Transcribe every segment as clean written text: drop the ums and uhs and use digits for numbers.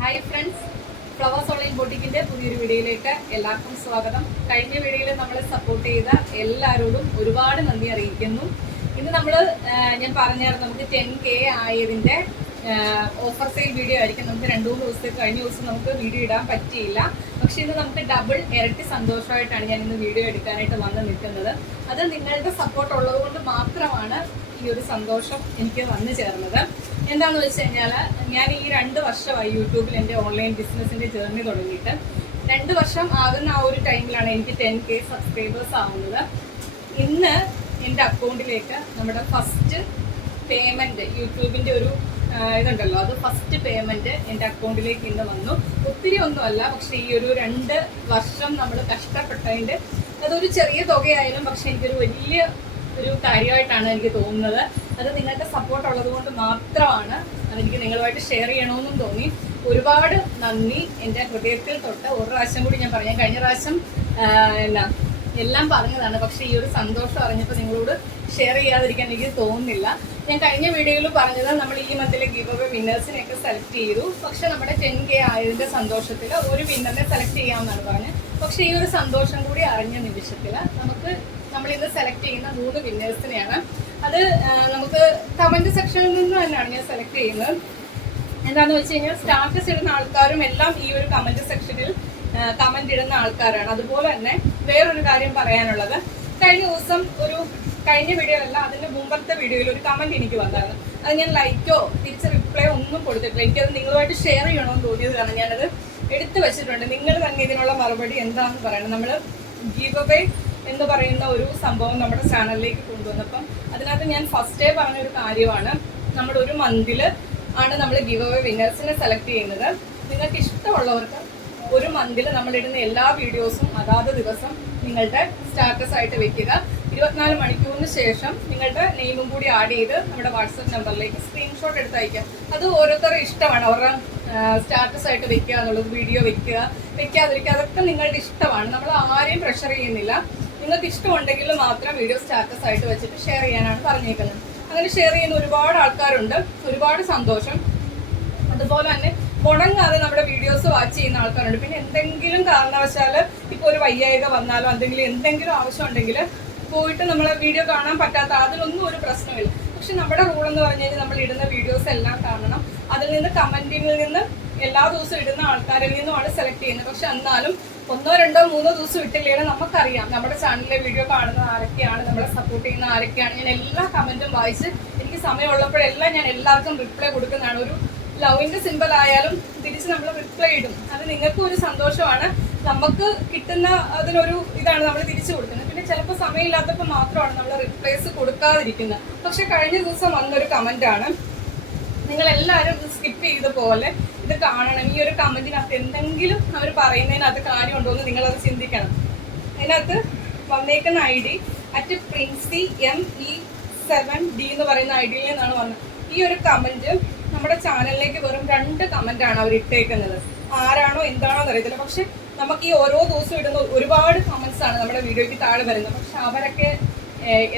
Hi friends, flowers online ബൊട്ടിക്കിന്റെ പുതിയൊരു വീഡിയോയിലേക്ക് എല്ലാവർക്കും സ്വാഗതം. കഴിഞ്ഞ വീഡിയോയിൽ നമ്മളെ സപ്പോർട്ട് ചെയ്ത എല്ലാവരോടും ഒരുപാട് നന്ദി അറിയിക്കുന്നു. ഇന്ന് ഞാൻ പറഞ്ഞായിരുന്നു നമുക്ക് 10K ആയതിന്റെ ഓഫർ സെയിൽ വീഡിയോ ആയിരിക്കും. നമുക്ക് 2-3 ദിവസത്തേക്ക് കഴിഞ്ഞ ദിവസം നമുക്ക് വീഡിയോ ഇടാൻ പറ്റിയില്ല. പക്ഷെ ഇന്ന് നമുക്ക് ഡബിൾ ഇരട്ടി സന്തോഷമായിട്ടാണ് ഞാൻ ഇന്ന് വീഡിയോ എടുക്കാനായിട്ട് വന്ന് നിൽക്കുന്നത്. അത് നിങ്ങളുടെ സപ്പോർട്ട് ഉള്ളത് കൊണ്ട് മാത്രമാണ് ഈ ഒരു സന്തോഷം എനിക്ക് വന്നു ചേർന്നത്. എന്താണെന്ന് വെച്ച് കഴിഞ്ഞാൽ ഞാൻ ഈ 2 വർഷമായി യൂട്യൂബിൽ എൻ്റെ ഓൺലൈൻ ബിസിനസ്സിൻ്റെ ജേർണി തുടങ്ങിയിട്ട് 2 വർഷം ആകുന്ന ആ ഒരു ടൈമിലാണ് എനിക്ക് 10K സബ്സ്ക്രൈബേഴ്സ് ആവുന്നത്. ഇന്ന് എൻ്റെ അക്കൗണ്ടിലേക്ക് നമ്മുടെ ഫസ്റ്റ് പേയ്മെൻറ്റ് യൂട്യൂബിൻ്റെ ഒരു ഇതുണ്ടല്ലോ, അത് ഫസ്റ്റ് പേയ്മെൻറ്റ് എൻ്റെ അക്കൗണ്ടിലേക്ക് ഇന്ന് വന്നു. ഒത്തിരി ഒന്നുമല്ല, പക്ഷേ ഈ ഒരു 2 വർഷം നമ്മൾ കഷ്ടപ്പെട്ടതിൻ്റെ അതൊരു ചെറിയ തുകയായാലും പക്ഷെ എനിക്കൊരു വലിയ ഒരു കാര്യമായിട്ടാണ് എനിക്ക് തോന്നുന്നത്. അത് നിങ്ങളുടെ സപ്പോർട്ട് ഉള്ളത് കൊണ്ട് മാത്രമാണ് അതെനിക്ക് നിങ്ങളുമായിട്ട് ഷെയർ ചെയ്യണമെന്നും തോന്നി. ഒരുപാട് നന്ദി. എൻ്റെ ഹൃദയത്തിൽ തൊട്ട് ഒരു പ്രാവശ്യം കൂടി ഞാൻ പറഞ്ഞു. കഴിഞ്ഞ പ്രാവശ്യം എല്ലാം പറഞ്ഞതാണ്, പക്ഷെ ഈ ഒരു സന്തോഷം അറിഞ്ഞപ്പോൾ നിങ്ങളോട് ഷെയർ ചെയ്യാതിരിക്കാൻ എനിക്ക് തോന്നുന്നില്ല. ഞാൻ കഴിഞ്ഞ വീഡിയോയിൽ പറഞ്ഞത് നമ്മൾ ഈ മന്തിലെ ഗിവ് അവേ വിന്നേഴ്സിനെയൊക്കെ സെലക്ട് ചെയ്തു. പക്ഷെ നമ്മുടെ 10K ആയതിന്റെ സന്തോഷത്തിൽ ഒരു വിന്നറിനെ സെലക്ട് ചെയ്യാമെന്നാണ് പറഞ്ഞത്. പക്ഷെ ഈ ഒരു സന്തോഷം കൂടി അറിഞ്ഞ നിമിഷത്തിൽ നമ്മൾ ഇന്ന് സെലക്ട് ചെയ്യുന്ന 3 വിന്നേഴ്സിനെയാണ്. അത് നമുക്ക് കമന്റ് സെക്ഷനിൽ നിന്ന് തന്നെയാണ് ഞാൻ സെലക്ട് ചെയ്യുന്നത്. എന്താണെന്ന് വെച്ച് കഴിഞ്ഞാൽ സ്റ്റാറ്റസ് ഇടുന്ന ആൾക്കാരും എല്ലാം ഈ ഒരു കമന്റ് സെക്ഷനിൽ കമന്റ് ഇടുന്ന ആൾക്കാരാണ്. അതുപോലെ തന്നെ വേറൊരു കാര്യം പറയാനുള്ളത്, കഴിഞ്ഞ വീഡിയോ അല്ല അതിന്റെ മുമ്പത്തെ വീഡിയോയിൽ ഒരു കമന്റ് എനിക്ക് വന്നായിരുന്നു. അത് ഞാൻ ലൈക്കോ തിരിച്ച് റിപ്ലൈയോ ഒന്നും കൊടുത്തിട്ടില്ല. എനിക്കത് നിങ്ങളുമായിട്ട് ഷെയർ ചെയ്യണമെന്ന് തോന്നിയത് കാരണം ഞാനത് എടുത്തു വെച്ചിട്ടുണ്ട്. നിങ്ങൾ തന്നെ ഇതിനുള്ള മറുപടി എന്താണെന്ന് പറയണം. നമ്മൾ ഗീവ് അവേ എന്ന് പറയുന്ന ഒരു സംഭവം നമ്മുടെ ചാനലിലേക്ക് കൊണ്ടുവന്നപ്പം അതിനകത്ത് ഞാൻ ഫസ്റ്റേ പറഞ്ഞൊരു കാര്യമാണ്, നമ്മൾ ഒരു മന്തിൽ ആണ് നമ്മൾ ഗീവ് അവേ വിന്നേഴ്സിനെ സെലക്ട് ചെയ്യുന്നത്. നിങ്ങൾക്ക് ഇഷ്ടമുള്ളവർക്ക് ഒരു മന്തിൽ നമ്മളിടുന്ന എല്ലാ വീഡിയോസും അതാത് ദിവസം നിങ്ങളുടെ സ്റ്റാറ്റസ് ആയിട്ട് വെക്കുക. 24 മണിക്കൂറിന് ശേഷം നിങ്ങളുടെ നെയിമും കൂടി ആഡ് ചെയ്ത് നമ്മുടെ വാട്സപ്പ് നമ്പറിലേക്ക് സ്ക്രീൻഷോട്ട് എടുത്ത് അയക്കാം. അത് ഓരോരുത്തരുടെ ഇഷ്ടമാണ്. അവരുടെ സ്റ്റാറ്റസ് ആയിട്ട് വെക്കുക എന്നുള്ളത്, വീഡിയോ വെക്കാതിരിക്കുക, അതൊക്കെ നിങ്ങളുടെ ഇഷ്ടമാണ്. നമ്മൾ ആരെയും പ്രഷർ ചെയ്യുന്നില്ല. നിങ്ങൾക്ക് ഇഷ്ടമുണ്ടെങ്കിൽ മാത്രം വീഡിയോ സ്റ്റാറ്റസ് ആയിട്ട് വെച്ചിട്ട് ഷെയർ ചെയ്യാനാണ് പറഞ്ഞേക്കുന്നത്. അങ്ങനെ ഷെയർ ചെയ്യുന്ന ഒരുപാട് ആൾക്കാരുണ്ട്. ഒരുപാട് സന്തോഷം. അതുപോലെ തന്നെ മുടങ്ങാതെ നമ്മുടെ വീഡിയോസ് വാച്ച് ചെയ്യുന്ന ആൾക്കാരുണ്ട്. പിന്നെ എന്തെങ്കിലും കാരണവശാൽ ഇപ്പോൾ ഒരു വയ്യായിക വന്നാലോ എന്തെങ്കിലും ആവശ്യം ഉണ്ടെങ്കിൽ പോയിട്ട് നമ്മളെ വീഡിയോ കാണാൻ പറ്റാത്ത അതിലൊന്നും ഒരു പ്രശ്നമില്ല. പക്ഷെ നമ്മുടെ റൂൾ എന്ന് പറഞ്ഞു കഴിഞ്ഞാൽ നമ്മൾ ഇടുന്ന വീഡിയോസ് എല്ലാം കാണണം. അതിൽ നിന്ന് കമന്റിൽ നിന്ന് എല്ലാ ദിവസവും ഇടുന്ന ആൾക്കാരിൽ നിന്നുമാണ് സെലക്ട് ചെയ്യുന്നത്. പക്ഷെ എന്നാലും 1, 2, 3 ദിവസം ഇട്ടില്ലെങ്കിൽ നമുക്കറിയാം നമ്മുടെ ചാനലിലെ വീഡിയോ കാണുന്ന ആരൊക്കെയാണ്, നമ്മളെ സപ്പോർട്ട് ചെയ്യുന്ന ആരൊക്കെയാണ്. ഞാൻ എല്ലാ കമന്റും വായിച്ച് എനിക്ക് സമയമുള്ളപ്പോഴെല്ലാം ഞാൻ എല്ലാവർക്കും റിപ്ലൈ കൊടുക്കുന്നതാണ്. ഒരു ലവിന്റെ സിമ്പിൾ ആയാലും തിരിച്ച് നമ്മൾ റിപ്ലൈ ഇടും. അത് നിങ്ങൾക്കും ഒരു സന്തോഷമാണ്, നമുക്ക് കിട്ടുന്ന അതിനൊരു ഇതാണ് നമ്മൾ തിരിച്ചു കൊടുക്കുന്നത്. പിന്നെ ചിലപ്പോൾ സമയമില്ലാത്തപ്പോൾ മാത്രമാണ് നമ്മൾ റിപ്ലൈസ് കൊടുക്കാതിരിക്കുന്നത്. പക്ഷെ കഴിഞ്ഞ ദിവസം വന്നൊരു കമന്റാണ്, നിങ്ങളെല്ലാവരും സ്കിപ്പ് ചെയ്ത പോലെ ഇത് കാണണം. ഈ ഒരു കമന്റിനകത്ത് എന്തെങ്കിലും അവർ പറയുന്നതിനകത്ത് കാര്യമുണ്ടോ എന്ന് നിങ്ങളത് ചിന്തിക്കണം. അതിനകത്ത് വന്നേക്കുന്ന ID @PrinceyME7D എന്ന് പറയുന്ന ഐഡിയിൽ നിന്നാണ് വന്നത്. ഈ ഒരു കമന്റ് നമ്മുടെ ചാനലിലേക്ക് വെറും 2 കമന്റാണ് അവർ ഇട്ടേക്കുന്നത്. ആരാണോ എന്താണോ എന്നറിയത്തില്ല. പക്ഷെ നമുക്ക് ഈ ഓരോ ദിവസവും ഇടുന്ന ഒരുപാട് കമന്റ്സ് ആണ് നമ്മുടെ വീഡിയോയ്ക്ക് താഴെ വരുന്നത്. പക്ഷെ അവരൊക്കെ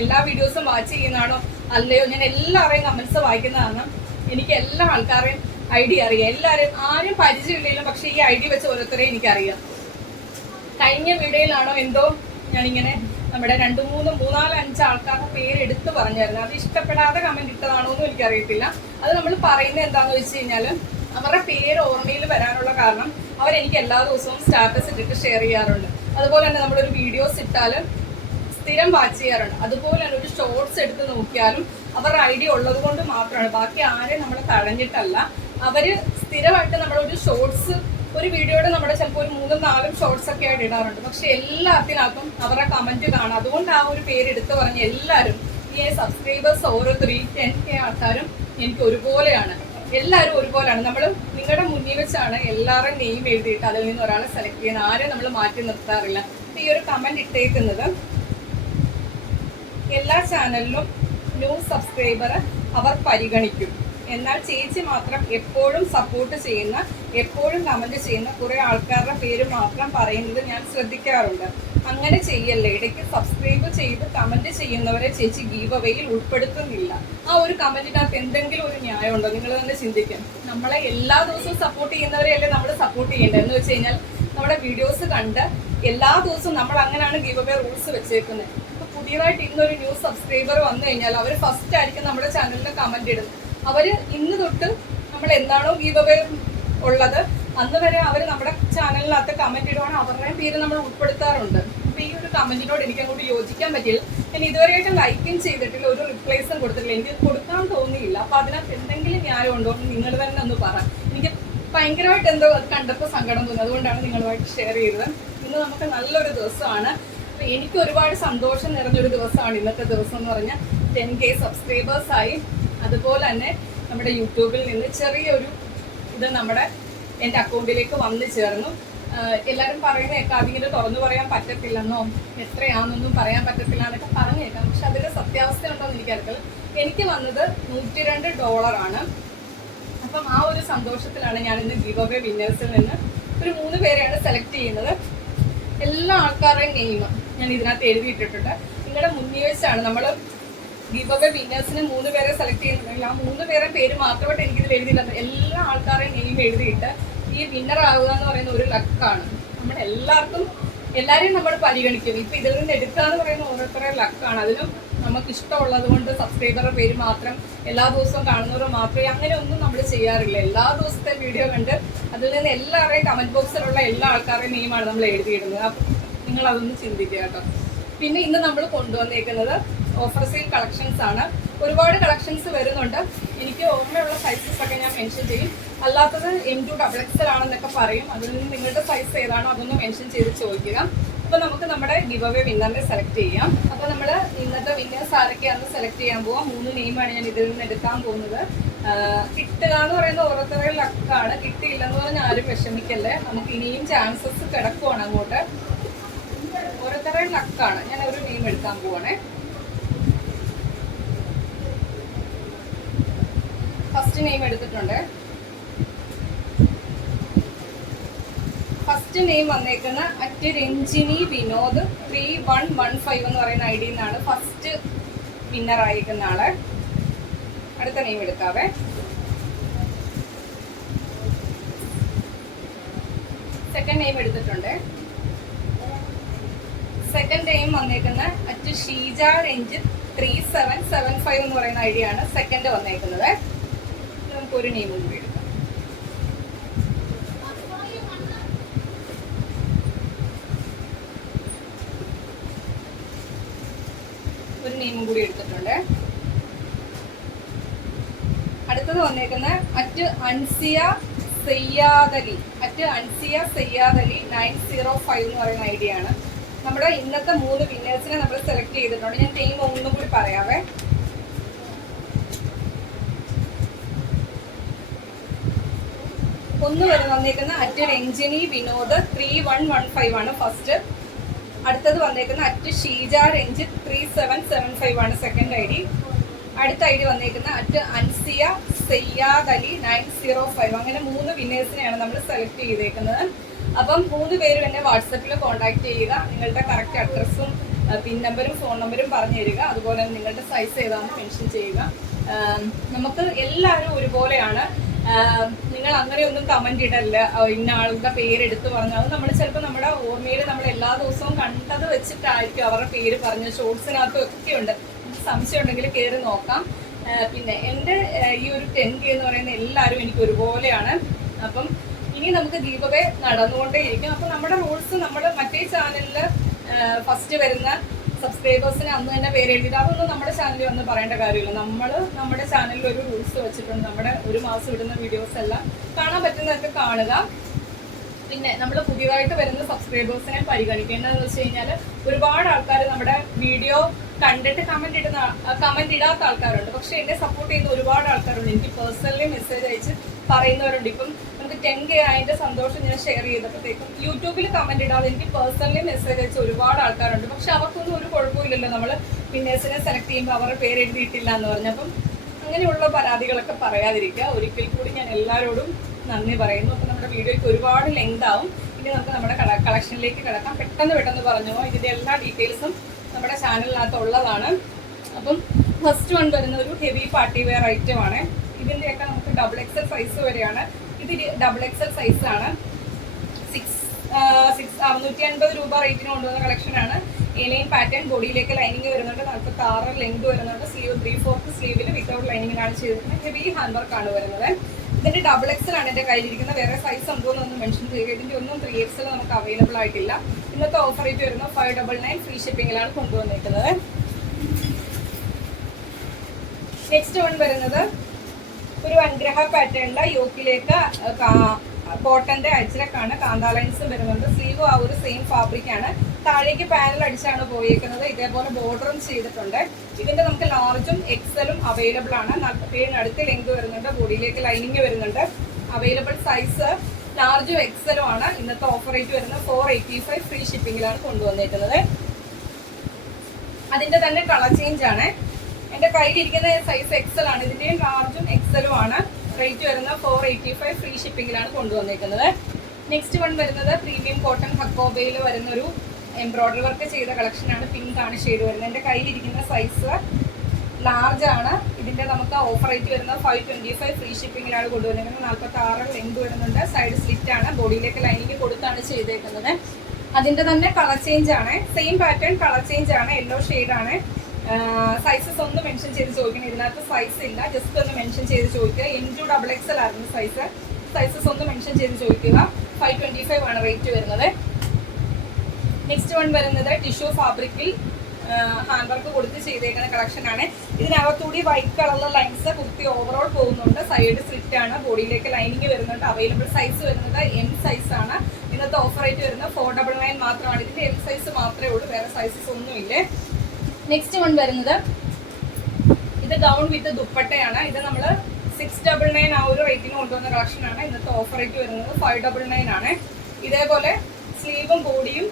എല്ലാ വീഡിയോസും വാച്ച് ചെയ്യുന്നതാണോ അല്ലയോ, ഞാൻ എല്ലാവരെയും കമന്റ്സ് വായിക്കുന്ന കാരണം എനിക്ക് എല്ലാ ആൾക്കാരെയും ID അറിയാം. ആരും പരിചയമില്ലെങ്കിലും പക്ഷെ ഈ ID വെച്ച് ഓരോരുത്തരെയും എനിക്കറിയാം. കഴിഞ്ഞ വീഡിയോയിലാണോ എന്തോ ഞാനിങ്ങനെ നമ്മുടെ 2, 3, 4, 5 ആൾക്കാരുടെ പേര് എടുത്ത് പറഞ്ഞായിരുന്നു. അത് ഇഷ്ടപ്പെടാതെ കമന്റ് ഇട്ടതാണോ എന്നും എനിക്കറിയത്തില്ല. അത് നമ്മൾ പറയുന്നത് എന്താണെന്ന് വെച്ച് കഴിഞ്ഞാൽ അവരുടെ പേര് ഓർമ്മയിൽ വരാനുള്ള കാരണം അവരെനിക്ക് എല്ലാ ദിവസവും സ്റ്റാറ്റസ് ഇട്ടിട്ട് ഷെയർ ചെയ്യാറുണ്ട്. അതുപോലെ തന്നെ നമ്മളൊരു വീഡിയോസ് ഇട്ടാൽ സ്ഥിരം വാച്ച് ചെയ്യാറുണ്ട്. അതുപോലെ തന്നെ ഒരു ഷോർട്സ് എടുത്ത് നോക്കിയാലും അവരുടെ ID ഉള്ളത് കൊണ്ട് മാത്രമാണ്. ബാക്കി ആരെയും നമ്മൾ തടഞ്ഞിട്ടല്ല. അവര് സ്ഥിരമായിട്ട് നമ്മളൊരു ഷോർട്സ് ഒരു വീഡിയോയുടെ നമ്മുടെ ചിലപ്പോൾ ഒരു 3-4 ഷോർട്സ് ഒക്കെ ആയിട്ട് ഇടാറുണ്ട്. പക്ഷെ എല്ലാത്തിനകത്തും അവരുടെ കമന്റ് കാണാം. അതുകൊണ്ട് ആ ഒരു പേര് എടുത്ത് പറഞ്ഞ എല്ലാവരും ഈ സബ്സ്ക്രൈബേഴ്സ് ഓരോരുത്തരും ഈ 10K ആൾക്കാരും എനിക്ക് ഒരുപോലെയാണ്. എല്ലാവരും ഒരുപോലെയാണ്. നമ്മൾ നിങ്ങളുടെ മുന്നിൽ വെച്ചാണ് എല്ലാവരുടെയും നെയിം എഴുതിയിട്ട് അതിൽ നിന്ന് ഒരാളെ സെലക്ട് ചെയ്യുന്ന. ആരെയും നമ്മൾ മാറ്റി നിർത്താറില്ല. ഈ ഒരു കമന്റ് ഇട്ടേക്കുന്നത്, എല്ലാ ചാനലിലും ന്യൂ സബ്സ്ക്രൈബർ അവർ പരിഗണിക്കും എന്നാൽ ചേച്ചി മാത്രം എപ്പോഴും സപ്പോർട്ട് ചെയ്യുന്ന, എപ്പോഴും കമന്റ് ചെയ്യുന്ന കുറെ ആൾക്കാരുടെ പേര് മാത്രം പറയുന്നത് ഞാൻ ശ്രദ്ധിക്കാറുണ്ട്. അങ്ങനെ ചെയ്യല്ലേ. ഇടയ്ക്ക് സബ്സ്ക്രൈബ് ചെയ്ത് കമന്റ് ചെയ്യുന്നവരെ ചേച്ചി ഗീവ് അവേയിൽ ഉൾപ്പെടുത്തുന്നില്ല. ആ ഒരു കമന്റിനകത്ത് എന്തെങ്കിലും ഒരു ന്യായമുണ്ടോ? നിങ്ങൾ തന്നെ ചിന്തിക്കും. നമ്മളെ എല്ലാ ദിവസവും സപ്പോർട്ട് ചെയ്യുന്നവരെയല്ലേ നമ്മൾ സപ്പോർട്ട് ചെയ്യേണ്ടത്. എന്ന് വെച്ച് കഴിഞ്ഞാൽ നമ്മുടെ വീഡിയോസ് കണ്ട് എല്ലാ ദിവസവും നമ്മൾ അങ്ങനെയാണ് ഗീവ് അവേ റൂൾസ് വെച്ചേക്കുന്നത്. ഇപ്പൊ പുതിയതായിട്ട് ഇന്നൊരു ന്യൂ സബ്സ്ക്രൈബർ വന്നു കഴിഞ്ഞാൽ അവർ ഫസ്റ്റ് ആയിരിക്കും നമ്മുടെ ചാനലിൽ കമന്റ് ഇടുന്നത്. അവര് ഇന്ന് തൊട്ട് നമ്മൾ എന്താണോ ഗീവ് അവേ ഉള്ളത് അന്ന് വരെ അവർ നമ്മുടെ ചാനലിനകത്ത് കമന്റ് ഇടുവാണ്, അവരുടെ പേര് നമ്മൾ ഉൾപ്പെടുത്താറുണ്ട്. അപ്പൊ ഈ ഒരു കമന്റിനോട് എനിക്ക് അങ്ങോട്ട് യോജിക്കാൻ പറ്റില്ല. ഞാൻ ഇതുവരെയായിട്ട് ലൈക്കും ചെയ്തിട്ടില്ല, ഒരു റിപ്ലൈസും കൊടുത്തിട്ടില്ല. എനിക്ക് കൊടുക്കാൻ തോന്നിയില്ല. അപ്പൊ അതിനകത്ത് എന്തെങ്കിലും ന്യായം ഉണ്ടോ എന്ന് നിങ്ങൾ തന്നെ ഒന്ന് പറ. എനിക്ക് ഭയങ്കരമായിട്ട് എന്തോ അത് കണ്ടപ്പോൾ സങ്കടം തോന്നി. അതുകൊണ്ടാണ് നിങ്ങളുമായിട്ട് ഷെയർ ചെയ്തത്. ഇന്ന് നമുക്ക് നല്ലൊരു ദിവസമാണ്. അപ്പൊ എനിക്ക് ഒരുപാട് സന്തോഷം നിറഞ്ഞൊരു ദിവസമാണ് ഇന്നത്തെ ദിവസം എന്ന് പറഞ്ഞാൽ 10K സബ്സ്ക്രൈബേഴ്സായി. അതുപോലെ തന്നെ നമ്മുടെ യൂട്യൂബിൽ നിന്ന് ചെറിയൊരു ഇത് എൻ്റെ അക്കൗണ്ടിലേക്ക് വന്നു ചേർന്നു. എല്ലാവരും പറയുന്ന കേൾക്കാം അതിങ്ങനെ തുറന്നു പറയാൻ പറ്റത്തില്ലെന്നോ എത്രയാണെന്നൊന്നും പറയാൻ പറ്റത്തില്ല എന്നൊക്കെ പറഞ്ഞേക്കാം. പക്ഷെ അതിന്റെ സത്യാവസ്ഥ ഉണ്ടോ എന്ന് എനിക്കറിയില്ല. എനിക്ക് വന്നത് $102. അപ്പം ആ ഒരു സന്തോഷത്തിലാണ് ഞാൻ ഇന്ന് ഗീവ് അവേ വിന്നേഴ്സിൽ നിന്ന് ഒരു 3 പേരെയാണ് സെലക്ട് ചെയ്യുന്നത്. എല്ലാ ആൾക്കാരുടെയും നെയിം ഞാൻ ഇതിനകത്ത് എഴുതിയിട്ടിട്ടുണ്ട്. നിങ്ങളുടെ മുന്നിൽ വെച്ചാണ് നമ്മൾ ഗീവ് അവേ വിന്നേഴ്സിന് 3 പേരെ സെലക്ട് ചെയ്യുന്നുണ്ടെങ്കിൽ ആ 3 പേരെ പേര് മാത്രമായിട്ട് എനിക്കിതിൽ എഴുതിയില്ല. എല്ലാ ആൾക്കാരുടെയും നെയിം എഴുതിയിട്ട് ഈ വിന്നർ ആവുക എന്ന് പറയുന്ന ഒരു ലക്കാണ്. എല്ലാവരെയും നമ്മൾ പരിഗണിക്കും. ഇപ്പൊ ഇതിൽ നിന്ന് എടുക്കുക എന്ന് പറയുന്ന ഓരോരുത്തരുടെ ലക്കാണ്. അതിലും നമുക്ക് ഇഷ്ടമുള്ളത് കൊണ്ട് സബ്സ്ക്രൈബറുടെ പേര് മാത്രം എല്ലാ ദിവസവും കാണുന്നവർ മാത്രമേ അങ്ങനെ ഒന്നും നമ്മൾ ചെയ്യാറില്ല. എല്ലാ ദിവസത്തെ വീഡിയോ കണ്ട് അതിൽ നിന്ന് എല്ലാവരുടെയും കമന്റ് ബോക്സിലുള്ള എല്ലാ ആൾക്കാരുടെയും നെയിമാണ് നമ്മൾ എഴുതിയിടുന്നത്. അപ്പം നിങ്ങൾ അതൊന്ന് ചിന്തിക്കുക കേട്ടോ. പിന്നെ ഇന്ന് നമ്മൾ കൊണ്ടുവന്നേക്കുന്നത് ഓഫർ സെയിൽ കളക്ഷൻസ് ആണ്. ഒരുപാട് കളക്ഷൻസ് വരുന്നുണ്ട്. എനിക്ക് ഓർമ്മയുള്ള സൈസസ് ഒക്കെ ഞാൻ മെൻഷൻ ചെയ്യും. അല്ലാത്തത് M2XXL ആണെന്നൊക്കെ പറയും. അതിൽ നിന്ന് നിങ്ങളുടെ സൈസ് ഏതാണോ അതൊന്ന് മെൻഷൻ ചെയ്ത് ചോദിക്കുക. അപ്പൊ നമുക്ക് നമ്മുടെ ഗിവ് അവേ വിന്നറിനെ സെലക്ട് ചെയ്യാം. അപ്പൊ നമ്മൾ ഇന്നത്തെ വിന്നേഴ്സ് ആരൊക്കെയാണെന്ന് സെലക്ട് ചെയ്യാൻ പോവാം. 3 നെയിമാണ് ഞാൻ ഇതിൽ നിന്ന് എടുക്കാൻ പോകുന്നത്. കിട്ടുക എന്ന് പറയുന്നത് ഓരോരുത്തരുടെ ലക്കാണ്. കിട്ടിയില്ലെന്ന് പറഞ്ഞാൽ ആരും വിഷമിക്കല്ലേ. നമുക്ക് ഇനിയും ചാൻസസ് കിടക്കുവാണ് അങ്ങോട്ട്. ഓരോരുത്തരുടെ ലക്കാണ്. ഞാൻ ഒരു നെയിം എടുക്കാൻ പോവാണേ. ഫസ്റ്റ് നെയിം എടുത്തിട്ടുണ്ട്. ഫസ്റ്റ് നെയിം വന്നേക്കുന്ന രഞ്ജിനി വിനോദ് 3115 എന്ന് പറയുന്ന ID ന്നാണ് ഫസ്റ്റ് വിന്നർ ആയിരിക്കുന്ന ആള്. അടുത്ത നെയിം എടുക്കാവേ. സെക്കൻഡ് നെയിം എടുത്തിട്ടുണ്ട്. സെക്കൻഡ് നെയിം വന്നേക്കുന്ന ഷീജ രഞ്ജിത്ത് 3775 എന്ന് പറയുന്ന ID ആണ് സെക്കൻഡ് വന്നേക്കുന്നത്. നമുക്ക് ഒരു നെയിം കൂടി എടുക്കാം. ഒരു നെയിമും കൂടി എടുത്തിട്ടുണ്ട്. അടുത്തത് വന്നേക്കുന്ന അൻസിയ സയ്യാദലി 905 എന്ന് പറയുന്ന ID ആണ്. നമ്മുടെ ഇന്നത്തെ 3 വിന്നേഴ്സിനെ നമ്മൾ സെലക്ട് ചെയ്തിട്ടുണ്ട്. ഞാൻ നെയിം ഒന്നും കൂടി പറയാവേ. ഒന്ന് വന്നേക്കുന്ന രഞ്ജിനി വിനോദ് 3115 ആണ് ഫസ്റ്റ്. അടുത്തത് വന്നേക്കുന്ന ഷീജ രഞ്ജിത്ത് 3775 ആണ് സെക്കൻഡ് ID. അടുത്ത ID വന്നേക്കുന്ന അൻസിയ സയ്യാദ് അലി 905. അങ്ങനെ 3 വിന്നേഴ്സിനെയാണ് നമ്മൾ സെലക്ട് ചെയ്തേക്കുന്നത്. അപ്പം 3 പേരും എന്നെ വാട്സപ്പിൽ കോൺടാക്ട് ചെയ്യുക. നിങ്ങളുടെ കറക്റ്റ് അഡ്രസ്സും പിൻ നമ്പറും ഫോൺ നമ്പറും പറഞ്ഞു തരിക. അതുപോലെ നിങ്ങളുടെ സൈസ് ഏതാണെന്ന് മെൻഷൻ ചെയ്യുക. നമുക്ക് എല്ലാവരും ഒരുപോലെയാണ്. നിങ്ങൾ അങ്ങനെയൊന്നും കമന്റ് ഇടല്ല ഇന്ന ആളുടെ പേരെടുത്ത് പറഞ്ഞു. അത് നമ്മൾ ചിലപ്പോൾ നമ്മുടെ ഓർമ്മയിൽ നമ്മൾ എല്ലാ ദിവസവും കണ്ടത് വെച്ചിട്ടായിരിക്കും അവരുടെ പേര് പറഞ്ഞത്. ഷോർട്സിനകത്തും ഒക്കെ ഉണ്ട്. സംശയം ഉണ്ടെങ്കിൽ കയറി നോക്കാം. പിന്നെ എൻ്റെ ഈ ഒരു 10K എന്ന് പറയുന്ന എല്ലാവരും എനിക്ക് ഒരുപോലെയാണ്. അപ്പം ഇനി നമുക്ക് ഗീവ് അവേ നടന്നുകൊണ്ടേയിരിക്കും. അപ്പം നമ്മുടെ റൂൾസ് നമ്മൾ മറ്റേ ചാനലിൽ ഫസ്റ്റ് വരുന്ന സബ്സ്ക്രൈബേഴ്സിന് അന്ന് തന്നെ പേര് എഴുതിയിട്ട് അതൊന്നും നമ്മുടെ ചാനലിൽ വന്ന് പറയേണ്ട കാര്യമില്ല. നമ്മൾ നമ്മുടെ ചാനലിൽ ഒരു റൂൾസ് വെച്ചിട്ടുണ്ട്. നമ്മുടെ ഒരു മാസം ഇടുന്ന വീഡിയോസ് എല്ലാം കാണാൻ പറ്റുന്നതൊക്കെ കാണുക. പിന്നെ നമ്മൾ പുതിയതായിട്ട് വരുന്ന സബ്സ്ക്രൈബേഴ്സിനെ പരിഗണിക്കേണ്ടതെന്ന് വെച്ച് കഴിഞ്ഞാൽ ഒരുപാട് ആൾക്കാർ നമ്മുടെ വീഡിയോ കണ്ടിട്ട് കമന്റ് ഇടാത്ത ആൾക്കാരുണ്ട്. പക്ഷെ എന്നെ സപ്പോർട്ട് ചെയ്യുന്ന ഒരുപാട് ആൾക്കാരുണ്ട്. എനിക്ക് പേഴ്സണലി മെസ്സേജ് അയച്ച് പറയുന്നവരുണ്ട്. ഇപ്പം നമുക്ക് 10K അതിന്റെ സന്തോഷം ഞാൻ ഷെയർ ചെയ്തപ്പോഴത്തേക്കും യൂട്യൂബിൽ കമന്റ് ഇടാതെ എനിക്ക് പേഴ്സണലി മെസ്സേജ് അയച്ച ഒരുപാട് ആൾക്കാരുണ്ട്. പക്ഷെ അവർക്കൊന്നും ഒരു കുഴപ്പമില്ലല്ലോ. നമ്മൾ വിന്നേഴ്സിനെ സെലക്ട് ചെയ്യുമ്പോൾ അവരുടെ പേര് എഴുതിയിട്ടില്ല എന്ന് പറഞ്ഞപ്പം അങ്ങനെയുള്ള പരാതികളൊക്കെ പറയാതിരിക്കുക. ഒരിക്കൽ കൂടി ഞാൻ എല്ലാവരോടും നന്ദി പറയുന്നു. അപ്പം നമ്മുടെ വീഡിയോയ്ക്ക് ഒരുപാട് ലെങ്ത് ആവും. ഇനി നമുക്ക് നമ്മുടെ കളക്ഷനിലേക്ക് കിടക്കാം. പെട്ടെന്ന് പറഞ്ഞു. ഇതിൻ്റെ എല്ലാ ഡീറ്റെയിൽസും നമ്മുടെ ചാനലിനകത്ത് ഉള്ളതാണ്. അപ്പം ഫസ്റ്റ് വൺ വരുന്ന ഒരു ഹെവി പാർട്ടി വെയർ ഐറ്റം ആണ്. ഇതിൻ്റെയൊക്കെ നമുക്ക് XXL സൈസ് വരെയാണ്. ഇത് XXL സൈസാണ്. 650 രൂപ റേറ്റിന് കൊണ്ടുവന്ന കളക്ഷനാണ്. എലൈൻ പാറ്റേൺ, ബോഡിയിലേക്ക് ലൈനിങ് വരുന്നുണ്ട്. 46 ലെങ്ത് വരുന്നുണ്ട്. സ്ലീവ് 3/4 സ്ലീവിൽ വിത്തൗട്ട് ലൈനിങ്ങിനാണ് ചെയ്തിരിക്കുന്നത്. ഹെവി ഹാൻഡ് വർക്കാണ് വരുന്നത്. ഇതിൻ്റെ XXL ആണ് എൻ്റെ കയ്യിലിരിക്കുന്നത്. വേറെ സൈസ് ഉണ്ടോ എന്നൊന്നും മെൻഷൻ ചെയ്യുക. ഇതിൻ്റെ ഒന്നും 3XL നമുക്ക് അവൈലബിൾ ആയിട്ടില്ല. ഇന്നത്തെ ഓഫർ റേറ്റ് വരുന്ന 599 ഫ്രീ ഷിപ്പിങ്ങിലാണ് കൊണ്ടുവന്നിരിക്കുന്നത്. നെക്സ്റ്റ് വൺ വരുന്നത് ഒരു അനുഗ്രഹ പാറ്റേണിന്റെ യോക്കിലേക്ക് കോട്ടന്റെ അജ്രക്കാണ്. കാന്താ ലൈൻസ് വരുന്നുണ്ട്. സ്ലീവ് ആ ഒരു സെയിം ഫാബ്രിക് ആണ്. താഴേക്ക് പാനൽ അടിച്ചാണ് പോയേക്കുന്നത്. ഇതേപോലെ ബോർഡറും ചെയ്തിട്ടുണ്ട്. ഇതിന്റെ നമുക്ക് ലാർജും എക്സലും അവൈലബിൾ ആണ്. 47 അടുത്ത് ലെങ്ത് വരുന്നുണ്ട്. ബോഡിയിലേക്ക് ലൈനിങ് വരുന്നുണ്ട്. അവൈലബിൾ സൈസ് ലാർജും എക്സലും ആണ്. ഇന്നത്തെ ഓഫർ റേറ്റ് വരുന്നത് 485 ഫ്രീ ഷിപ്പിങ്ങിലാണ് കൊണ്ടുവന്നിരിക്കുന്നത്. അതിന്റെ തന്നെ കളർ ചേഞ്ച് ആണ്. എൻ്റെ കയ്യിലിരിക്കുന്ന സൈസ് എക്സൽ ആണ്. ഇതിൻ്റെയും ലാർജും എക്സലും ആണ്. റേറ്റ് വരുന്നത് 485 ഫ്രീ ഷിപ്പിങ്ങിലാണ് കൊണ്ടുവന്നിരിക്കുന്നത്. നെക്സ്റ്റ് വൺ വരുന്നത് പ്രീമിയം കോട്ടൺ ഹക്കോബയിൽ വരുന്നൊരു എംബ്രോയിഡറി വർക്ക് ചെയ്ത കളക്ഷനാണ്. പിങ്ക് ആണ് ഷെയ്ഡ് വരുന്നത്. എൻ്റെ കയ്യിലിരിക്കുന്ന സൈസ് ലാർജ് ആണ്. ഇതിൻ്റെ നമുക്ക് ഓഫർ റേറ്റ് വരുന്നത് 525 ഫ്രീ ഷിപ്പിങ്ങിലാണ് കൊണ്ടുവന്നിരിക്കുന്നത്. 46 ലെങ്ത് വരുന്നുണ്ട്. സൈഡ് സ്ലിറ്റ് ആണ്. ബോഡിയിലേക്ക് ലൈനിങ് കൊടുത്താണ് ചെയ്തേക്കുന്നത്. അതിൻ്റെ തന്നെ കളർ ചേഞ്ച് ആണ്. സെയിം പാറ്റേൺ കളർ ചേഞ്ച് ആണ്. യെല്ലോ ഷെയ്ഡാണ്. സൈസസ് ഒന്ന് മെൻഷൻ ചെയ്ത് ചോദിക്കണം. ഇതിനകത്ത് സൈസ് ഇല്ല. ജസ്റ്റ് ഒന്ന് മെൻഷൻ ചെയ്ത് ചോദിക്കുക. XXL ആയിരുന്നു സൈസസ് ഒന്ന് മെൻഷൻ ചെയ്ത് ചോദിക്കുക. 525 ആണ് റേറ്റ് വരുന്നത്. നെക്സ്റ്റ് വൺ വരുന്നത് ടിഷ്യൂ ഫാബ്രിക്കിൽ ഹാൻഡ് വർക്ക് കൊടുത്ത് ചെയ്തേക്കുന്ന കളക്ഷനാണ്. ഇതിനകത്തൂടി വൈറ്റ് കളറിലെ ലൈൻസ് കുർത്തി ഓവറോൾ പോകുന്നുണ്ട്. സൈഡ് സ്ലിറ്റ് ആണ്. ബോഡിയിലേക്ക് ലൈനിങ് വരുന്നുണ്ട്. അവൈലബിൾ സൈസ് വരുന്നത് M സൈസ് ആണ്. ഇന്നത്തെ ഓഫർ റേറ്റ് വരുന്നത് 499 മാത്രമാണ്. ഇതിന്റെ M സൈസ് മാത്രമേ ഉള്ളൂ. വേറെ സൈസസ് ഒന്നുമില്ലേ. നെക്സ്റ്റ് വൺ വരുന്നത് ഇത് ഗൗൺ വിത്ത് ദുപ്പട്ടയാണ്. ഇത് നമ്മൾ 699 ആ ഒരു റേറ്റിന് കൊണ്ടുവന്ന കളക്ഷനാണ്. ഇന്നത്തെ ഓഫർ റേറ്റ് വരുന്നത് 599 ആണ്. ഇതേപോലെ സ്ലീവും ബോഡിയും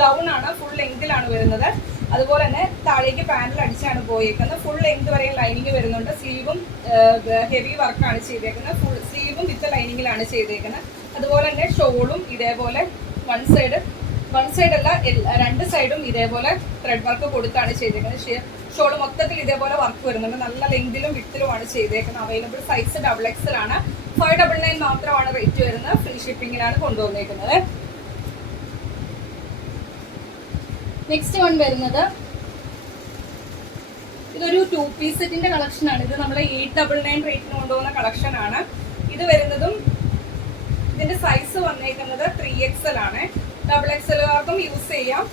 ഗൗൺ ആണ്. ഫുൾ ലെങ്തിലാണ് വരുന്നത്. അതുപോലെ തന്നെ താഴേക്ക് പാനൽ അടിച്ചാണ് പോയേക്കുന്നത്. ഫുൾ ലെങ്ത് വരെയും ലൈനിങ് വരുന്നുണ്ട്. സ്ലീവും ഹെവി വർക്കാണ് ചെയ്തേക്കുന്നത്. ഫുൾ സ്ലീവും വിത്ത് ലൈനിങ്ങിലാണ് ചെയ്തേക്കുന്നത്. അതുപോലെ തന്നെ ഷോളും ഇതേപോലെ വൺ സൈഡ് അല്ല, രണ്ട് സൈഡും ഇതേപോലെ ത്രെഡ് വർക്ക് കൊടുത്താണ് ചെയ്തേക്കുന്നത്. ഷോള് മൊത്തത്തിൽ ഇതേപോലെ വർക്ക് വരുന്നുണ്ട്. നല്ല ലെങ്തിലും വിത്തിലുമാണ് ചെയ്തേക്കുന്നത്. അവൈലബിൾ സൈസ് XXL ആണ്. 599 മാത്രമാണ് റേറ്റ് വരുന്നത്. ഫ്രീ ഷിപ്പിങ്ങിലാണ് കൊണ്ടുവന്നേക്കുന്നത്. നെക്സ്റ്റ് വൺ വരുന്നത് ഇതൊരു 2 പീസ് സെറ്റിന്റെ കളക്ഷനാണ്. ഇത് നമ്മൾ 899 റേറ്റിന് കൊണ്ടുപോകുന്ന കളക്ഷനാണ്. ഇത് വരുന്നതും ഇതിന്റെ സൈസ് വന്നേക്കുന്നത് 3XL ആണ്. XXLകാർക്കും യൂസ് ചെയ്യാം.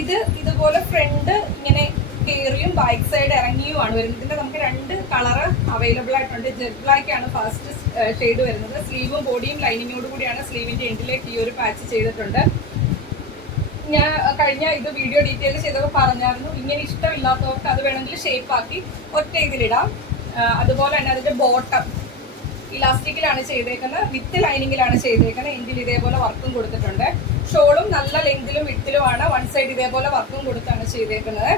ഇത് ഇതുപോലെ ഫ്രണ്ട് ഇങ്ങനെ കയറിയും ബാക്ക് സൈഡ് ഇറങ്ങിയുമാണ് വരുന്നത്. ഇതിന്റെ നമുക്ക് 2 കളറ് അവൈലബിൾ ആയിട്ടുണ്ട്. ജെറ്റ് ബ്ലാക്ക് ആണ് ഫസ്റ്റ് ഷെയ്ഡ് വരുന്നത്. സ്ലീവും ബോഡിയും ലൈനിങ്ങോട് കൂടിയാണ്. സ്ലീവിന്റെ എൻഡിലേക്ക് ഈ ഒരു പാച്ച് ചെയ്തിട്ടുണ്ട്. ഞാൻ കഴിഞ്ഞ ഇത് വീഡിയോ ഡീറ്റെയിൽ ചെയ്തപ്പോൾ പറഞ്ഞായിരുന്നു, ഇങ്ങനെ ഇഷ്ടമില്ലാത്തവർക്ക് അത് വേണമെങ്കിൽ ഷേപ്പ് ആക്കി ഒറ്റ ഇതിലിടാം. അതുപോലെ തന്നെ അതിന്റെ ബോട്ടം ഇലാസ്റ്റിക്കിലാണ് ചെയ്തേക്കുന്നത്. വിത്ത് ലൈനിങ്ങിലാണ് ചെയ്തേക്കുന്നത്. എൻഡിൽ ഇതേപോലെ വർക്കും കൊടുത്തിട്ടുണ്ട്. ഷോളും നല്ല ലെങ്തിലും വിത്തിലുമാണ്. വൺ സൈഡ് ഇതേപോലെ വർക്കും കൊടുത്താണ് ചെയ്തേക്കുന്നത്.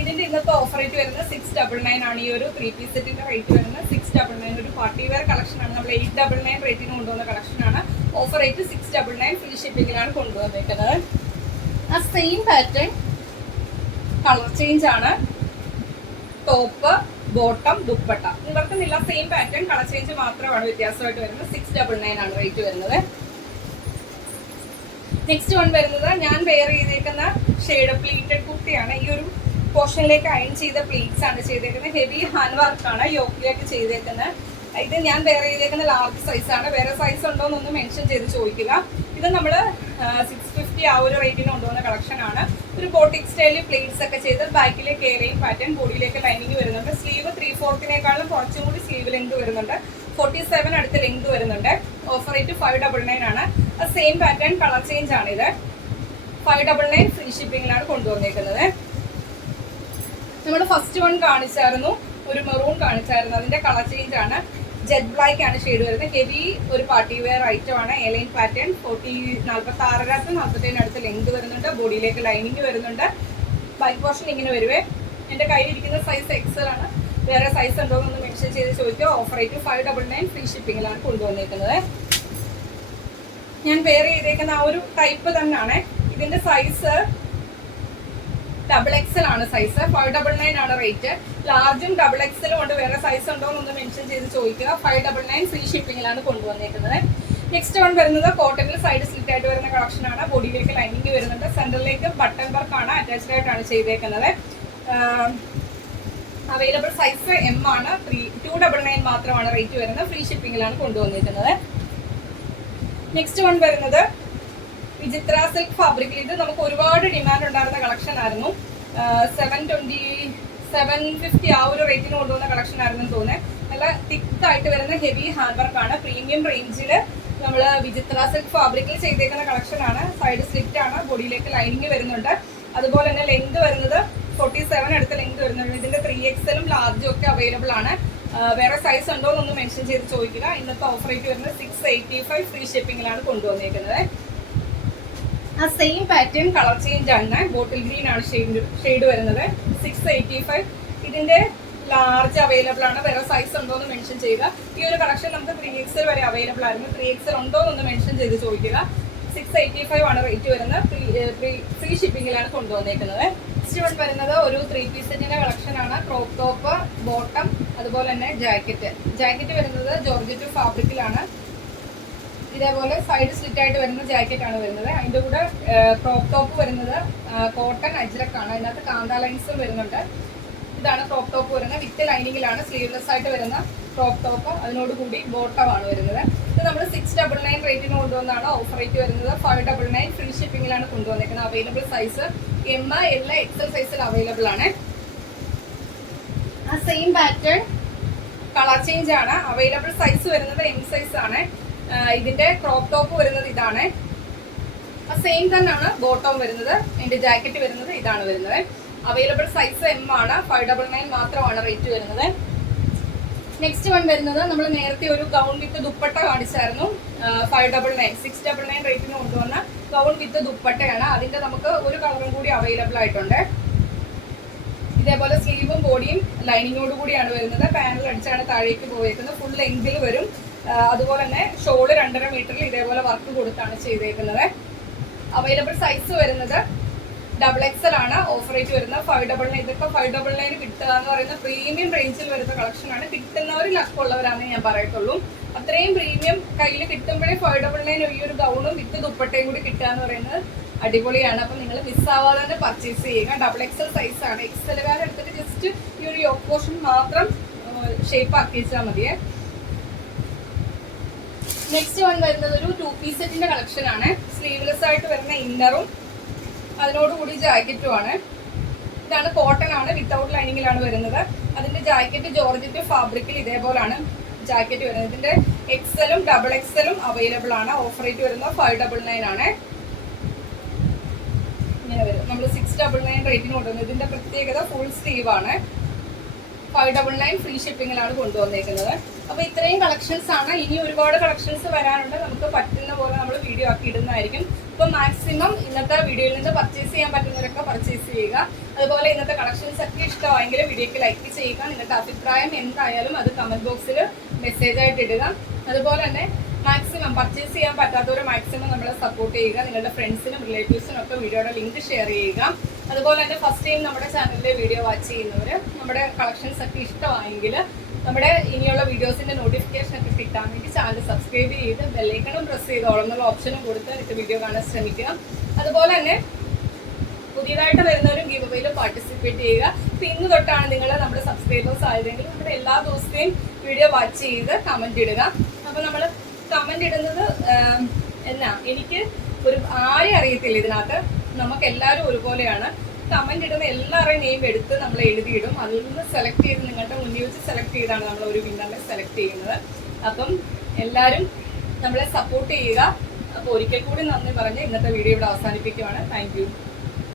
ഇതിന്റെ ഇന്നത്തെ ഓഫർ റേറ്റ് വരുന്നത് 699 ആണ്. ഈ ഒരു 3 പീസ് സെറ്റിന്റെ റേറ്റ് വരുന്നത് 699. ഒരു പാർട്ടി വെയർ കളക്ഷൻ ആണ്. നമ്മൾ 899 റേറ്റിന് കൊണ്ടുവന്ന കളക്ഷനാണ്. ഓഫർ റേറ്റ് 699 ഫ്രീ ഷിപ്പിങ്ങിലാണ് കൊണ്ടുവന്നേക്കുന്നത്. ആ സെയിം പാറ്റേൺ കളർ ചേഞ്ച് ആണ്. ടോപ്പ്, ബോട്ടം, ദുപ്പട്ട ഇവർക്കുന്നില്ല. സെയിം പാറ്റേൺ കളർ ചേഞ്ച് മാത്രമാണ് വ്യത്യാസമായിട്ട് വരുന്നത്. 699 ആണ് റേറ്റ് വരുന്നത്. നെക്സ്റ്റ് വൺ വരുന്നത് ഞാൻ വെയർ ചെയ്തേക്കുന്ന ഷെയ്ഡ് പ്ലീറ്റഡ് കുർത്തിയാണ്. ഈ ഒരു പോർഷനിലേക്ക് അയൺ ചെയ്ത പ്ലീറ്റ്സ് ആണ് ചെയ്തേക്കുന്നത്. ഹെവി ഹാൻഡ് വർക്കാണ് യോക്കിലേക്ക് ചെയ്തേക്കുന്നത്. ഇത് ഞാൻ വെയർ ചെയ്തേക്കുന്ന ലാർജ് സൈസാണ്. വേറെ സൈസ് ഉണ്ടോ എന്നൊന്ന് മെൻഷൻ ചെയ്ത് ചോദിക്കുക. ഇത് നമ്മൾ 650 ആ ഒരു റേറ്റിന് കൊണ്ടുവന്ന കളക്ഷനാണ്. ഒരു ബോട്ടിക് സ്റ്റൈലിൽ പ്ലേറ്റ്സ് ഒക്കെ ചെയ്ത് ബാക്കിലെ കേരയും പാറ്റേൺ, ബോഡിയിലേക്ക് ലൈനിങ് വരുന്നുണ്ട്. സ്ലീവ് 3/4 കുറച്ചും കൂടി സ്ലീവ് ലെങ്ത് വരുന്നുണ്ട്. 47 അടുത്ത് ലെങ്ത് വരുന്നുണ്ട്. ഓഫർ റേറ്റ് 599 ആണ്. സെയിം പാറ്റേൺ കളർ ചേഞ്ച് ആണ്. ഇത് 599 ഫ്രീ ഷിപ്പിങ്ങിലാണ് കൊണ്ടുവന്നേക്കുന്നത്. നമ്മൾ ഫസ്റ്റ് വൺ കാണിച്ചായിരുന്നു, ഒരു മെറൂൺ കാണിച്ചായിരുന്നു. അതിന്റെ കളർ ചേഞ്ച് ആണ്. ജെറ്റ് ബ്ലാക്ക് ആണ് ഷെയ്ഡ് വരുന്നത്. ഹെവി ഒരു പാർട്ടി വെയർ ഐറ്റം ആണ്. എലൈൻ പാറ്റേൺ 46 അടുത്ത് ലെങ്ത് വരുന്നുണ്ട്. ബോഡിയിലേക്ക് ലൈനിങ് വരുന്നുണ്ട്. ബാക്ക് പോർഷൻ ഇങ്ങനെ വരുവേ. എൻ്റെ കയ്യിലിരിക്കുന്ന സൈസ് എക്സൽ ആണ്. വേറെ സൈസ് ഉണ്ടോ എന്നൊന്ന് മെൻഷൻ ചെയ്ത് ചോദിക്കുക. ഓഫർ റേറ്റ് 599 ഫ്രീ ഷിപ്പിങ്ങിലാണ് കൊണ്ടുവന്നേക്കുന്നത്. ഞാൻ വെയർ ചെയ്തേക്കുന്ന ആ ഒരു ടൈപ്പ് തന്നെയാണ്. ഇതിന്റെ സൈസ് XXL ആണ്. സൈസ് 599 ആണ് റേറ്റ്. ലാർജും XXL കൊണ്ട് വേറെ സൈസ് ഉണ്ടോ എന്നൊന്ന് മെൻഷൻ ചെയ്ത് ചോദിക്കുക. 599 ഫ്രീ ഷിപ്പിങ്ങിലാണ് കൊണ്ടുവന്നേക്കുന്നത്. നെക്സ്റ്റ് വൺ വരുന്നത് കോട്ടണിൽ സൈഡ് സ്ലിറ്റ് ആയിട്ട് വരുന്ന കളക്ഷൻ ആണ്. ബോഡിയിലേക്ക് ലൈനിങ് വരുന്നുണ്ട്. സെന്ററിലേക്ക് ബട്ടൺ വർക്ക് ആണ് അറ്റാച്ച്ഡ് ആയിട്ടാണ് ചെയ്തേക്കുന്നത്. അവൈലബിൾ സൈസ് M ആണ്. 299 മാത്രമാണ് റേറ്റ് വരുന്നത്. ഫ്രീ ഷിപ്പിങ്ങിലാണ് കൊണ്ടുവന്നിരിക്കുന്നത്. നെക്സ്റ്റ് വൺ വരുന്നത് വിചിത്ര സിൽക്ക് ഫാബ്രിക്കിൽ. ഇത് നമുക്ക് ഒരുപാട് ഡിമാൻഡ് ഉണ്ടായിരുന്ന കളക്ഷൻ ആയിരുന്നു. 750 ആ ഒരു റേറ്റിന് കൊണ്ടുവന്ന കളക്ഷൻ ആയിരുന്നു തോന്നുന്നത്. നല്ല തിക്കായിട്ട് വരുന്ന ഹെവി ഹാൻഡ് വർക്ക് ആണ്. പ്രീമിയം റേഞ്ചിൽ നമ്മൾ വിചിത്ര സിൽക്ക് ഫാബ്രിക്കിൽ ചെയ്തേക്കുന്ന കളക്ഷൻ ആണ്. സൈഡ് സ്ലിറ്റ് ആണ്. ബോഡിയിലേക്ക് ലൈനിങ് വരുന്നുണ്ട്. അതുപോലെ തന്നെ ലെങ്ത് വരുന്നത് 47 അടുത്ത ലെങ്ത് വരുന്നുണ്ട്. ഇതിന്റെ 3XL ലാർജും ഒക്കെ അവൈലബിൾ ആണ്. വേറെ സൈസ് ഉണ്ടോ എന്നൊന്ന് മെൻഷൻ ചെയ്ത് ചോദിക്കുക. ഇന്നത്തെ ഓഫർ റേറ്റ് വരുന്നത് 685 ഫ്രീ ഷിപ്പിങ്ങിലാണ് കൊണ്ടുവന്നേക്കുന്നത്. ആ സെയിം പാറ്റേൺ കളർ ചേഞ്ച് ആണ്. ബോട്ടിൽ ഗ്രീൻ ആണ് ഷെയ്ഡ് വരുന്നത്. 685. ഇതിന്റെ ലാർജ് അവൈലബിൾ ആണ്. വേറെ സൈസ് ഉണ്ടോ എന്ന് മെൻഷൻ ചെയ്യുക. ഈ ഒരു കളക്ഷൻ നമുക്ക് 3XL വരെ അവൈലബിൾ ആയിരുന്നു. 3XL ഉണ്ടോ എന്നൊന്ന് മെൻഷൻ ചെയ്ത് ചോദിക്കുക. 685 ആണ് റേറ്റ് വരുന്നത്. ഫ്രീ ഷിപ്പിങ്ങിലാണ് കൊണ്ടുവന്നേക്കുന്നത്. നെക്സ്റ്റ് വൺ വരുന്നത് ഒരു 3 പീസ് സെറ്റിന്റെ കളക്ഷൻ ആണ്. ക്രോപ്പ് ടോപ്പ്, ബോട്ടം, അതുപോലെ തന്നെ ജാക്കറ്റ് വരുന്നത് ജോർജറ്റ് ഫാബ്രിക്കിലാണ്. ഇതേപോലെ സൈഡ് സ്ലിറ്റ് ആയിട്ട് വരുന്ന ജാക്കറ്റ് ആണ് വരുന്നത്. അതിന്റെ കൂടെ ക്രോപ്പ് ടോപ്പ് വരുന്നത് കോട്ടൺ അജ്രക് ആണ്. അതിനകത്ത് കാന്ത ലൈൻസും വരുന്നുണ്ട്. ഇതാണ് ക്രോപ്പ് ടോപ്പ് വരുന്നത്. വിത്ത് ലൈനിങ്ങിലാണ്. സ്ലീവ്ലെസ് ആയിട്ട് വരുന്ന ക്രോപ്പ് ടോപ്പ്. അതിനോടുകൂടി ബോട്ടം ആണ് വരുന്നത്. ഇത് നമ്മൾ 699 റേറ്റിന് കൊണ്ടുവന്നാണ്. ഓഫർ റേറ്റ് വരുന്നത് 599 ഫ്രീ ഷിപ്പിങ്ങിലാണ് കൊണ്ടുവന്നിരിക്കുന്നത്. Available size M, L, XL സൈസിൽ അവൈലബിൾ ആണ്. ആ സെയിം പാറ്റേൺ കളർ ചേഞ്ച് ആണ്. അവൈലബിൾ സൈസ് വരുന്നത് M സൈസ് ആണ്. ഇതിന്റെ ക്രോപ്പ് ടോപ്പ് വരുന്നത് ഇതാണ്. ആ സെയിം തന്നെയാണ് ബോട്ടം വരുന്നത്. ഇതിന്റെ ജാക്കറ്റ് വരുന്നത് ഇതാണ് വരുന്നത്. അവൈലബിൾ സൈസ് M ആണ്. 599 മാത്രമാണ് റേറ്റ് വരുന്നത്. നെക്സ്റ്റ് വൺ വരുന്നത് നമ്മൾ നേരത്തെ ഒരു ഗൗൺ വിത്ത് ദുപ്പട്ട കാണിച്ചായിരുന്നു. 599 699 റേറ്റിന് കൊണ്ടുവന്ന ഗൗൺ വിത്ത് ദുപ്പട്ടയാണ്. അതിന്റെ നമുക്ക് ഒരു കളറും കൂടി അവൈലബിൾ ആയിട്ടുണ്ട്. ഇതേപോലെ സ്ലീവും ബോഡിയും ലൈനിങ്ങോട് കൂടിയാണ് വരുന്നത്. പാനൽ അടിച്ചാണ് താഴേക്ക് പോയേക്കുന്നത്. ഫുൾ ലെങ്തിൽ വരും. അതുപോലെ തന്നെ ഷോള് 2.5 മീറ്ററിൽ ഇതേപോലെ വർക്ക് കൊടുത്താണ് ചെയ്തേക്കുന്നത്. അവൈലബിൾ സൈസ് വരുന്നത് XXL ആണ്. ഓഫർ റേറ്റ് വരുന്നത് 599. ഇതൊക്കെ 599 കിട്ടുക എന്ന് പറയുന്ന പ്രീമിയം റേഞ്ചിൽ വരുന്ന കളക്ഷൻ ആണ്. കിട്ടുന്നവർ ലക്കുള്ളവരാണെന്ന് ഞാൻ പറയത്തുള്ളൂ. അത്രയും പ്രീമിയം കയ്യിൽ കിട്ടുമ്പോഴേ 599 ഈ ഒരു ഗൗണും വിത്ത് ദുപ്പട്ടയും കൂടി കിട്ടുക എന്ന് പറയുന്നത് അടിപൊളിയാണ്. അപ്പം നിങ്ങൾ മിസ്സാവാതെ തന്നെ പർച്ചേസ് ചെയ്യുക. XXL സൈസ് ആണ്. XL എടുത്തിട്ട് ജസ്റ്റ് ഈ ഒരു യോക്ക് പോർഷൻ മാത്രം ഷേപ്പ് ആക്കി വെച്ചാൽ മതിയെ. നെക്സ്റ്റ് വൺ വരുന്നത് ഒരു 2 പീസ് സെറ്റിന്റെ കളക്ഷൻ ആണ്. സ്ലീവ്ലെസ് ആയിട്ട് വരുന്ന ഇന്നറും അതിനോടുകൂടി ജാക്കറ്റും ആണ്. ഇതാണ് കോട്ടൺ ആണ്. വിത്തൗട്ട് ലൈനിങ്ങിലാണ് വരുന്നത്. അതിന്റെ ജാക്കറ്റ് ജോർജറ്റ് ഫാബ്രിക്കിൽ ഇതേപോലാണ് ജാക്കറ്റ് വരുന്നത്. ഇതിന്റെ XLും XXLും അവൈലബിൾ ആണ്. ഓഫർ റേറ്റ് വരുന്നത് 599 ആണ്. ഇങ്ങനെ വരും. നമ്മൾ 699 റേറ്റിന് കൊണ്ടുവന്നത്. ഇതിന്റെ പ്രത്യേകത ഫുൾ സ്ലീവ് ആണ്. 599 ഫ്രീ ഷിപ്പിങ്ങിലാണ് കൊണ്ടുവന്നേക്കുന്നത്. അപ്പൊ ഇത്രയും കളക്ഷൻസ് ആണ്. ഇനി ഒരുപാട് കളക്ഷൻസ് വരാനുണ്ട്. നമുക്ക് പറ്റുന്ന പോലെ നമ്മൾ വീഡിയോ ആക്കി ഇടുന്നതായിരിക്കും. അപ്പൊ മാക്സിമം ഇന്നത്തെ വീഡിയോയിൽ നിന്ന് പർച്ചേസ് ചെയ്യാൻ പറ്റുന്നവരൊക്കെ പർച്ചേസ് ചെയ്യുക. അതുപോലെ ഇന്നത്തെ കളക്ഷൻസ് ഒക്കെ ഇഷ്ടമായെങ്കിൽ വീഡിയോക്ക് ലൈക്ക് ചെയ്യുക. നിങ്ങളുടെ അഭിപ്രായം എന്തായാലും അത് കമന്റ് ബോക്സിൽ മെസ്സേജ് ആയിട്ട് ഇടുക. അതുപോലെ തന്നെ മാക്സിമം പർച്ചേസ് ചെയ്യാൻ പറ്റാത്തവർ മാക്സിമം നമ്മളെ സപ്പോർട്ട് ചെയ്യുക. നിങ്ങളുടെ ഫ്രണ്ട്സിനും റിലേറ്റീവ്സിനും ഒക്കെ വീഡിയോയുടെ ലിങ്ക് ഷെയർ ചെയ്യുക. അതുപോലെ തന്നെ ഫസ്റ്റ് ടൈം നമ്മുടെ ചാനലിലെ വീഡിയോ വാച്ച് ചെയ്യുന്നവർ നമ്മുടെ കളക്ഷൻസ് ഒക്കെ ഇഷ്ടമായെങ്കിൽ നമ്മുടെ ഇനിയുള്ള വീഡിയോസിന്റെ നോട്ടിഫിക്കേഷൻ ഒക്കെ കിട്ടാൻ വേണ്ടി ചാനൽ സബ്സ്ക്രൈബ് ചെയ്ത് ബെല്ലൈക്കണും പ്രസ് ചെയ്തോളം എന്നുള്ള ഓപ്ഷനും കൊടുത്ത് എനിക്ക് വീഡിയോ കാണാൻ ശ്രമിക്കുക. അതുപോലെ തന്നെ പുതിയതായിട്ട് വരുന്നവരും ഗീവ് അവേയിൽ പാർട്ടിസിപ്പേറ്റ് ചെയ്യുക. അപ്പൊ ഇന്ന് തൊട്ടാണ് നിങ്ങൾ നമ്മുടെ സബ്സ്ക്രൈബേഴ്സ് ആയതെങ്കിൽ നമ്മുടെ എല്ലാ ദിവസത്തെയും വീഡിയോ വാച്ച് ചെയ്ത് കമന്റ് ഇടുക. അപ്പൊ നമ്മൾ കമന്റ് ഇടുന്നത് എനിക്ക് ആരെയും അറിയത്തില്ല. ഇതിനകത്ത് നമുക്ക് എല്ലാവരും ഒരുപോലെയാണ്. കമന്റ് ഇടുന്ന എല്ലാവരുടെയും നെയിം എടുത്ത് നമ്മൾ എഴുതിയിടും. അതിൽ നിന്ന് സെലക്ട് ചെയ്ത് നിങ്ങളുടെ മുന്നിൽ വെച്ച് സെലക്ട് ചെയ്താണ് നമ്മൾ ഒരു വിന്നറിനെ സെലക്ട് ചെയ്യുന്നത്. അപ്പം എല്ലാവരും നമ്മളെ സപ്പോർട്ട് ചെയ്യുക. അപ്പോൾ ഒരിക്കൽ കൂടി നന്ദി പറഞ്ഞ് ഇന്നത്തെ വീഡിയോ ഇവിടെ അവസാനിപ്പിക്കുകയാണ്. Thank you.